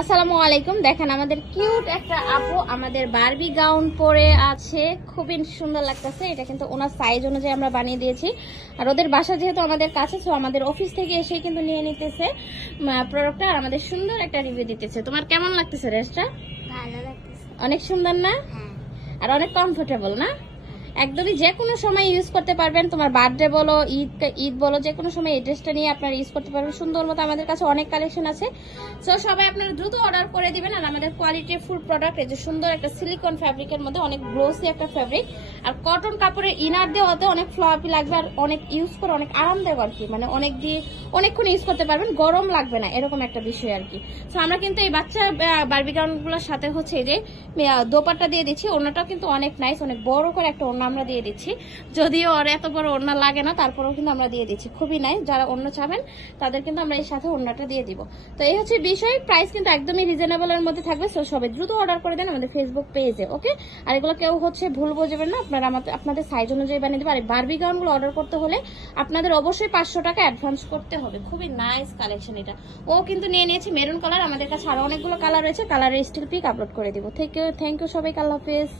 আসসালামু আলাইকুম। দেখেন আমাদের কিউট একটা আপু আমাদের বারবি গাউন পরে আছে, খুবই সুন্দর লাগতেছে। এটা কিন্তু ওনার সাইজ অনুযায়ী আমরা বানিয়ে দিয়েছি। আর ওদের বাসা যেহেতু আমাদের কাছে, তো আমাদের অফিস থেকে এসে কিন্তু নিয়ে নিতেছে প্রোডাক্টটা, আর আমাদের সুন্দর একটা রিভিউ দিতেছে। তোমার কেমন লাগতেছে ড্রেসটা? ভালো লাগতেছে। অনেক সুন্দর না? হ্যাঁ। আর অনেক কমফোর্টেবল না? একদমই যে কোনো সময় ইউজ করতে পারবেন। তোমার বার্থডে বলো, ঈদ বলো, যে কোনো সময় এই ড্রেসটা নিয়ে আপনারা ইউজ করতে পারবেন সুন্দর মতো। আমাদের কাছে অনেক কালেকশন আছে, সো সবাই আপনারা দ্রুত অর্ডার করে দিবেন। আর আমাদের কোয়ালিটি ফুল প্রোডাক্ট, এই যে সুন্দর একটা সিলিকন ফ্যাব্রিকের মধ্যে অনেক গ্লোসি একটা ফ্যাব্রিক, আর কটন কাপড়ের ইনার দেওয়াতে অনেক ফ্লপি লাগবে, আর অনেক ইউজ করে অনেক আরামদায়ক আর কি, মানে অনেক দিয়ে অনেকক্ষণ ইউজ করতে পারবেন, গরম লাগবে না, এরকম একটা বিষয় আর কি। সো আমরা কিন্তু এই বাচ্চা বারবি গাউনগুলোর সাথে হচ্ছে এই যে দোপাট্টা দিয়ে দিচ্ছি। ওড়নাটাও কিন্তু অনেক নাইস, অনেক বড় করে একটা ওড়না আমরা দিয়ে দিচ্ছি। যদিও ওর এত বড় ওড়না লাগে না, তারপরেও কিন্তু আমরা দিয়ে দিচ্ছি, খুবই নাইস। যারা অন্য চাবেন তাদের কিন্তু আমরা এর সাথে ওড়নাটা দিয়ে দিব। তো এই হচ্ছে বিষয়, প্রাইস কিন্তু একদমই রিজনেবল এর মধ্যে থাকবে। সো সবাই দ্রুত অর্ডার করে দেন আমাদের ফেসবুক পেজে, ওকে? আর এগুলো কেউ হচ্ছে ভুল বুঝবেন না, আপনারা আপনাদের সাইজ অনুযায়ী বানিয়ে দেবেন। আর বারবি গাউনগুলো অর্ডার করতে হলে আপনাদের অবশ্যই 500 টাকা অ্যাডভান্স করতে হবে। খুবই নাইস কালেকশন এটা। ও কিন্তু নিয়ে নিয়েছে মেরুন কালার, আমাদের কাছে আরো অনেকগুলো কালার রয়েছে, কালারের স্টিল পিক আপলোড করে দিব। থ্যাংক ইউ সবাইকে, আল্লাহ হাফেজ।